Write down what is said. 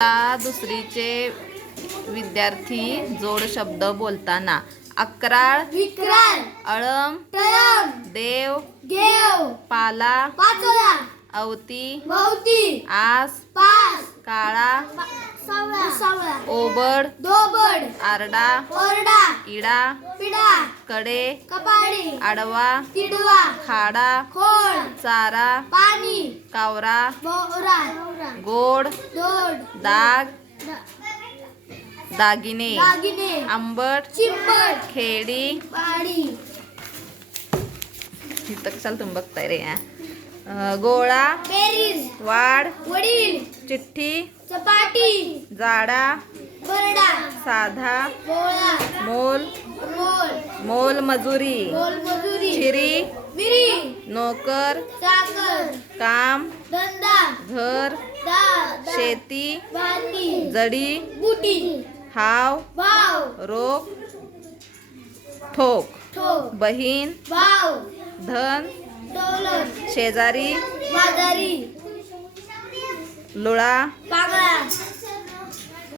दुसरीचे विद्यार्थी जोड शब्द बोलताना अक्राळ, विक्राळ, अळम, तळम, देव, घेव, पाला, पाचोळा, अवती, भोवती, आस, पास, काळा, सावळा, ओबड, दोबड, आरडा, ओरडा, इडा, पिडा, कडे, कपाडी, आडवा, तिडवा, खाडा, खोड, चारा, पाणी, कावरा, बोरा, गोड, दोड, दाग, दागिने, दागिने, आंबट, चिंबट, खेडी. पाडी, इथं कशाला तुम्ही बघताय रे? गोळा, बेरीज, वाड, वडील, चिठ्ठी, चपाटी, जाडा, बरडा, साधा, बोळा, मोल, मोल, मोल मजुरी, मोलमजुरी, चिरी, मिरी, नोकर, चाकर, काम, धंदा, घर, शेती, बांधणी, जडी, बुटी, हाव, भाव, रोख, ठोक, ठोक, बहीण, भाव, धन, दौलत, शेजारी, बाजारी, लुळा, पागळा.